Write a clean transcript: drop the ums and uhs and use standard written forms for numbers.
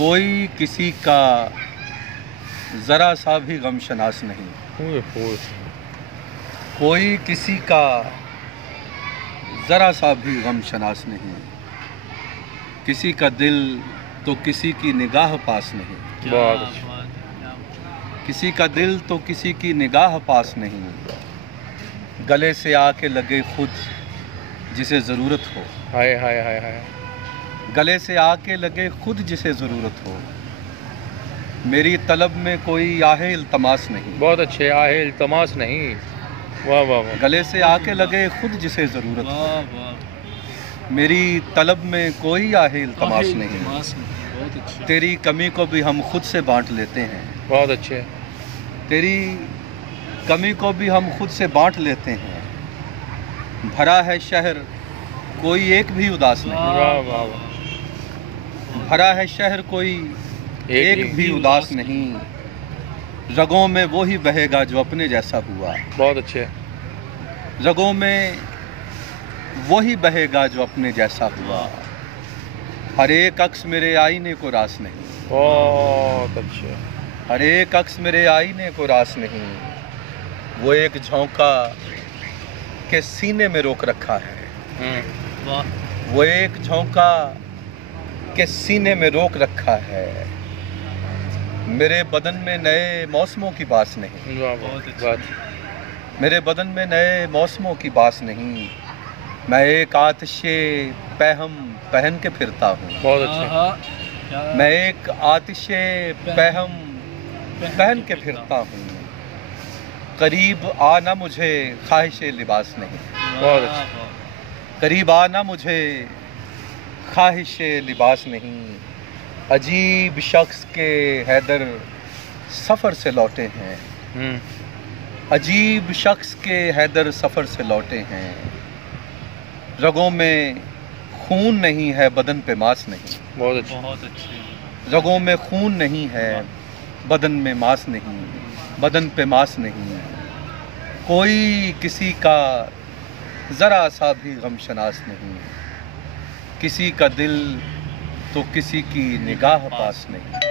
कोई किसी का ज़रा सा भी गम शनास नहीं। कोई किसी का ज़रा सा भी गम शनास नहीं। किसी का दिल तो किसी की निगाह पास नहीं। किसी का दिल तो किसी की निगाह पास नहीं। गले से आके लगे खुद जिसे ज़रूरत हो। हाय हाय हाय हाय। गले से आके लगे खुद जिसे ज़रूरत हो। मेरी तलब में कोई आहे इल्तमास नहीं। बहुत अच्छे, आहे इल्तमास नहीं। वाह वाह वाह। गले से आके लगे खुद जिसे ज़रूरत हो। मेरी तलब में कोई आहे इल्तमास नहीं। बहुत अच्छे। तेरी कमी को भी हम खुद से बांट लेते हैं। बहुत अच्छे। तेरी कमी को भी हम खुद से बांट लेते हैं। भरा है शहर कोई एक भी उदास नहीं। वाह वाह वाह। भरा है शहर कोई एक भी उदास नहीं। रगों में वो ही बहेगा जो अपने जैसा हुआ। बहुत अच्छे। रगों में वो ही बहेगा जो अपने जैसा हुआ। हर एक अक्स मेरे आईने को रास नहीं। बहुत अच्छे। हर एक अक्स मेरे आईने को रास नहीं। वो एक झोंका के सीने में रोक रखा है। वो एक झोंका के सीने में रोक रखा है। मेरे बदन में नए मौसमों की बास नहीं। मेरे बदन में नए मौसमों की बास नहीं। मैं एक आतिशे पैहम पहन के फिरता हूँ। बहुत अच्छे। मैं एक आतिशे पैहम पहन के फिरता हूँ। करीब आना मुझे ख्वाहिशे लिबास नहीं। बहुत अच्छे। करीब आना मुझे ख्वाहिशे लिबास नहीं। अजीब शख्स के हैदर सफ़र से लौटे हैं। अजीब शख्स के हैदर सफ़र से लौटे हैं। रगों में खून नहीं है बदन पे मांस नहीं। बहुत अच्छे। रगों में खून नहीं है बदन में मांस नहीं। बदन पे मांस नहीं। कोई किसी का ज़रा सा भी गम शनास नहीं। किसी का दिल तो किसी की निगाह पास नहीं।